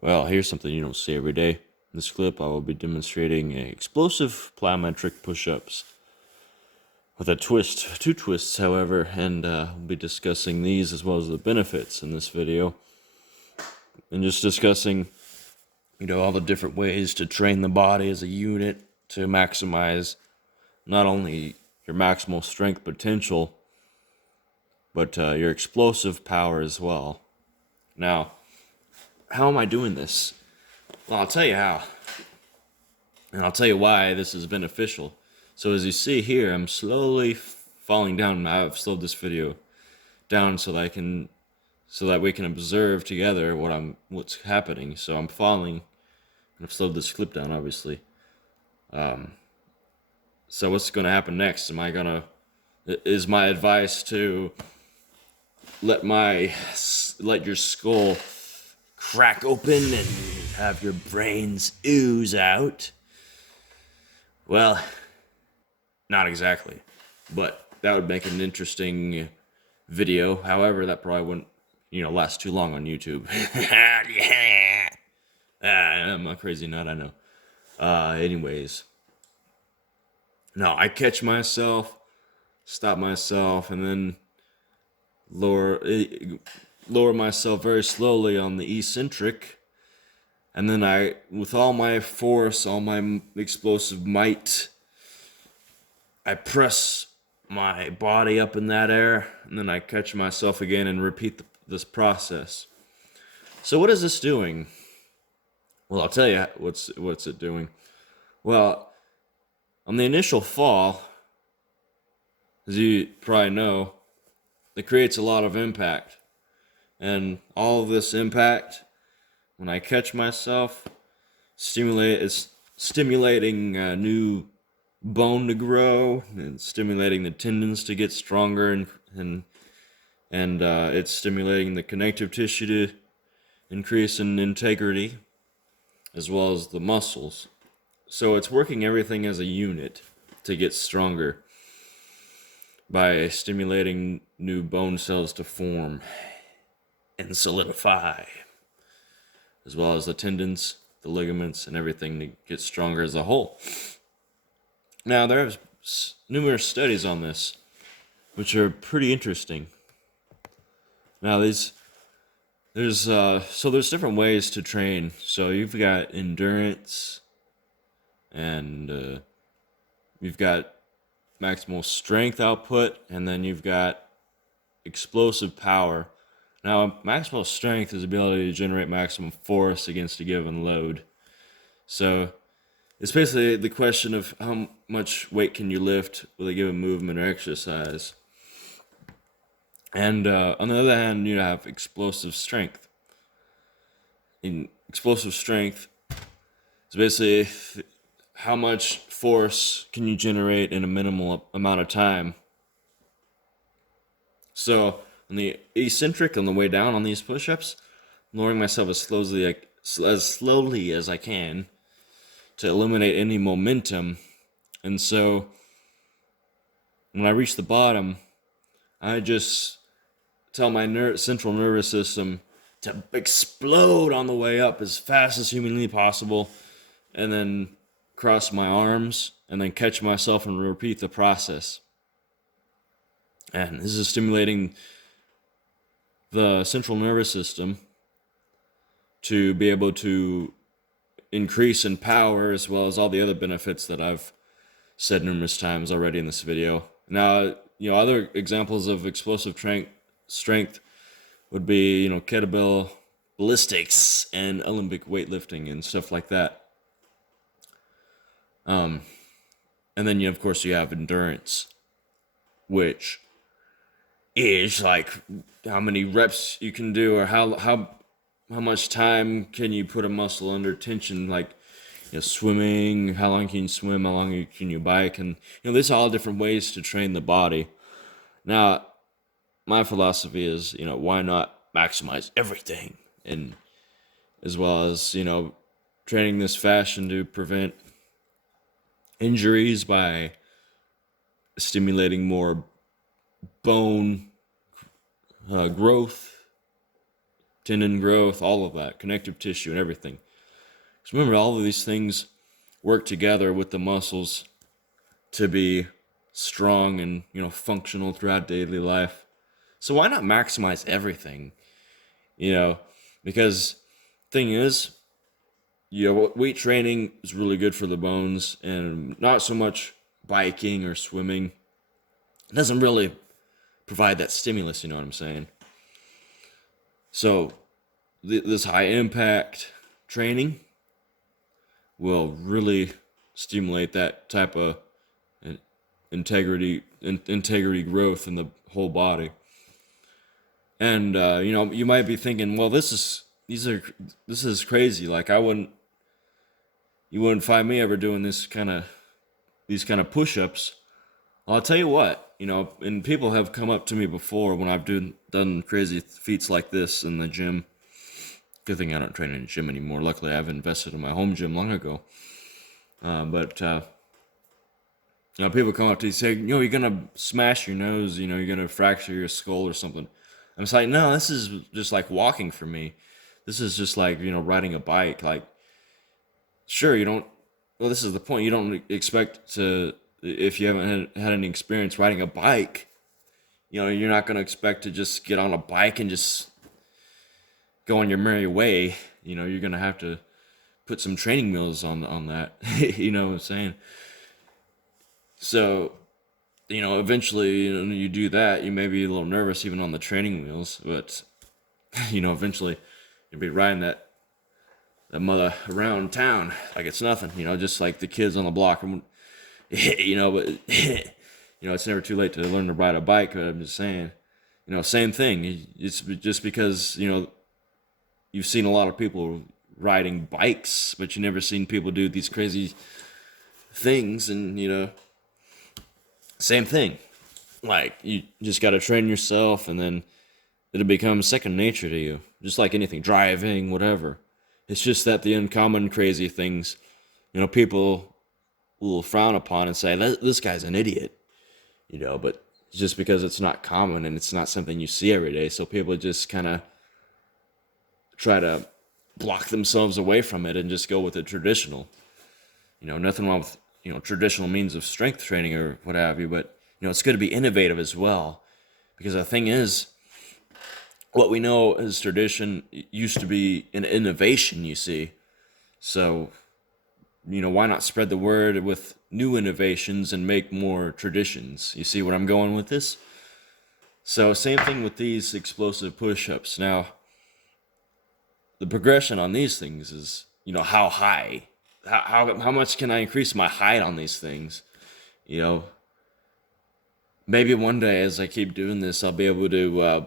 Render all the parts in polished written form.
Well, here's something you don't see every day. In this clip, I will be demonstrating explosive plyometric push-ups with a twist, two twists, however, and we'll be discussing these as well as the benefits in this video, and just discussing, all the different ways to train the body as a unit to maximize not only your maximal strength potential, but your explosive power as well. Now, how am I doing this? Well, I'll tell you how. And I'll tell you why this is beneficial. So as you see here, I'm slowly falling down. I've slowed this video down so that we can observe together what's happening. So I'm falling, and I've slowed this clip down, obviously. So what's going to happen next? Is my advice to let your skull crack open and have your brains ooze out? Well, not exactly, but that would make an interesting video. However, that probably wouldn't, last too long on YouTube. I'm a crazy nut, I know. Anyways, no, I catch myself, stop myself, and then lower myself very slowly on the eccentric, and then with all my force, all my explosive might, I press my body up in that air, and then I catch myself again and repeat this process. So what is this doing? Well, I'll tell you what's it doing. Well, on the initial fall, as you probably know, it creates a lot of impact. And all of this impact, when I catch myself, is stimulating new bone to grow and stimulating the tendons to get stronger, and it's stimulating the connective tissue to increase in integrity, as well as the muscles. So it's working everything as a unit to get stronger by stimulating new bone cells to form and solidify, as well as the tendons, the ligaments, and everything to get stronger as a whole. Now, there's numerous studies on this, which are pretty interesting. Now, there's different ways to train. So you've got endurance, and you've got maximal strength output, and then you've got explosive power. Now, maximal strength is the ability to generate maximum force against a given load. So it's basically the question of how much weight can you lift with a given movement or exercise. And on the other hand, you have explosive strength. In explosive strength is basically how much force can you generate in a minimal amount of time. So on the eccentric, on the way down on these push-ups, I'm lowering myself as slowly as I can to eliminate any momentum. And so when I reach the bottom, I just tell my central nervous system to explode on the way up as fast as humanly possible, and then cross my arms, and then catch myself and repeat the process. And this is stimulating the central nervous system to be able to increase in power, as well as all the other benefits that I've said numerous times already in this video. Now, other examples of explosive strength would be, kettlebell ballistics and Olympic weightlifting and stuff like that. And then, of course, you have endurance, which is like how many reps you can do, or how much time can you put a muscle under tension, like swimming, how long can you swim, how long can you bike, and there's all different ways to train the body. Now, my philosophy is, why not maximize everything, and as well as training this fashion to prevent injuries by stimulating more bone growth, tendon growth, all of that, connective tissue and everything. Because remember, all of these things work together with the muscles to be strong and, functional throughout daily life. So why not maximize everything? Because thing is, weight training is really good for the bones, and not so much biking or swimming. It doesn't really provide that stimulus, you know what I'm saying? So this high impact training will really stimulate that type of integrity growth in the whole body. And you might be thinking, well, this is crazy. Like you wouldn't find me ever doing these kind of push-ups. Well, I'll tell you what, and people have come up to me before when I've done crazy feats like this in the gym. Good thing I don't train in a gym anymore. Luckily, I've invested in my home gym long ago. But people come up to you and say, you're gonna smash your nose. You're gonna fracture your skull or something. I'm just like, no, this is just like walking for me. This is just like riding a bike. Like, sure, you don't. Well, this is the point. You don't expect to, if you haven't had any experience riding a bike. You're not gonna expect to just get on a bike and just go on your merry way. You're gonna have to put some training wheels on that. You know what I'm saying? So, eventually, you do that. You may be a little nervous even on the training wheels, but eventually you'll be riding that mother around town like it's nothing. Just like the kids on the block. But it's never too late to learn to ride a bike. But I'm just saying, same thing. It's just because you've seen a lot of people riding bikes, but you never seen people do these crazy things, and same thing. Like, you just got to train yourself, and then it'll become second nature to you. Just like anything, driving, whatever. It's just that the uncommon crazy things, people will frown upon and say, this guy's an idiot. But just because it's not common and it's not something you see every day, so people just kind of try to block themselves away from it and just go with the traditional. Nothing wrong with traditional means of strength training or what have you, but it's good to be innovative as well, because the thing is, what we know as tradition used to be an innovation, you see. So why not spread the word with new innovations and make more traditions? You see where I'm going with this? So same thing with these explosive push-ups. Now, the progression on these things is how high. How much can I increase my height on these things? Maybe one day as I keep doing this, I'll be able to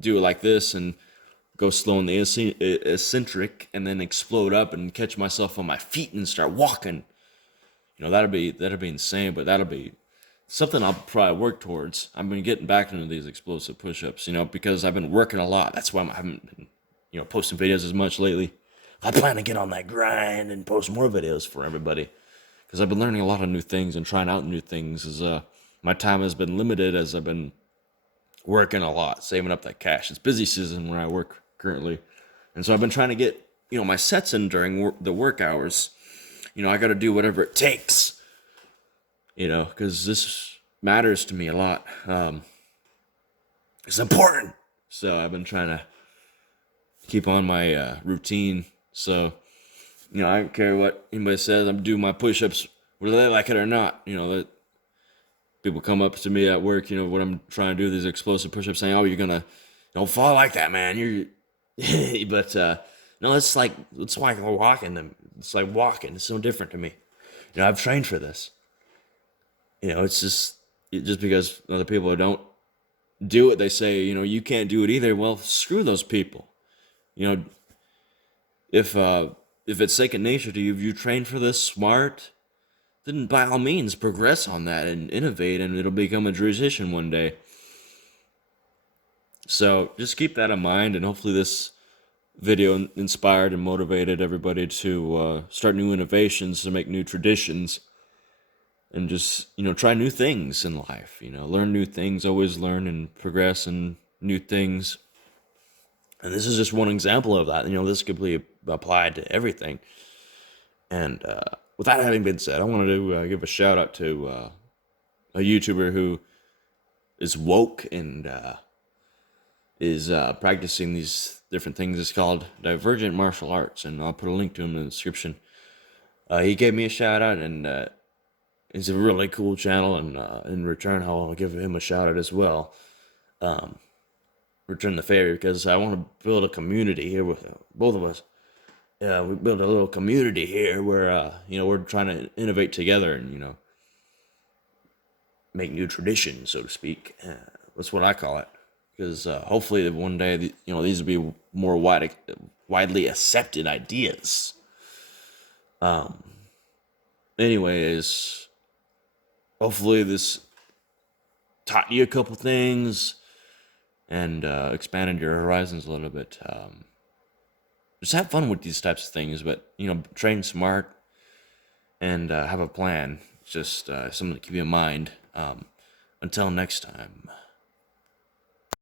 do it like this and go slow in the eccentric and then explode up and catch myself on my feet and start walking. That'll be insane, but that'll be something I'll probably work towards. I've been getting back into these explosive push-ups, because I've been working a lot. That's why I haven't been, posting videos as much lately. I plan to get on that grind and post more videos for everybody, because I've been learning a lot of new things and trying out new things. As my time has been limited, as I've been working a lot, saving up that cash. It's busy season where I work currently, and so I've been trying to get my sets in during the work hours. I got to do whatever it takes, because this matters to me a lot. It's important. So I've been trying to keep on my routine. So, I don't care what anybody says. I'm doing my push-ups, whether they like it or not. That people come up to me at work, what I'm trying to do, these explosive push-ups, saying, "Oh, you're gonna, don't fall like that, man. You're," but no, it's like walking. It's like walking. It's so different to me. I've trained for this. It's just because other people don't do it, they say, you can't do it either. Well, screw those people. If it's second nature to you, if you train for this smart, then by all means progress on that and innovate, and it'll become a tradition one day. So just keep that in mind, and hopefully this video inspired and motivated everybody to start new innovations, to make new traditions, and just try new things in life. Learn new things, always learn and progress in new things. And this is just one example of that. This could be applied to everything. And with that having been said, I wanted to give a shout out to a YouTuber who is woke and is practicing these different things. It's called Divergent Martial Arts, and I'll put a link to him in the description. He gave me a shout out, and it's a really cool channel. And in return, I'll give him a shout out as well. Return the favor, because I want to build a community here with both of us. We build a little community here where we're trying to innovate together and make new traditions, so to speak. That's what I call it. Because hopefully one day, these will be more widely accepted ideas. Anyways, hopefully this taught you a couple things and expanded your horizons a little bit. Just have fun with these types of things, but train smart and have a plan. It's just something to keep in mind. Until next time.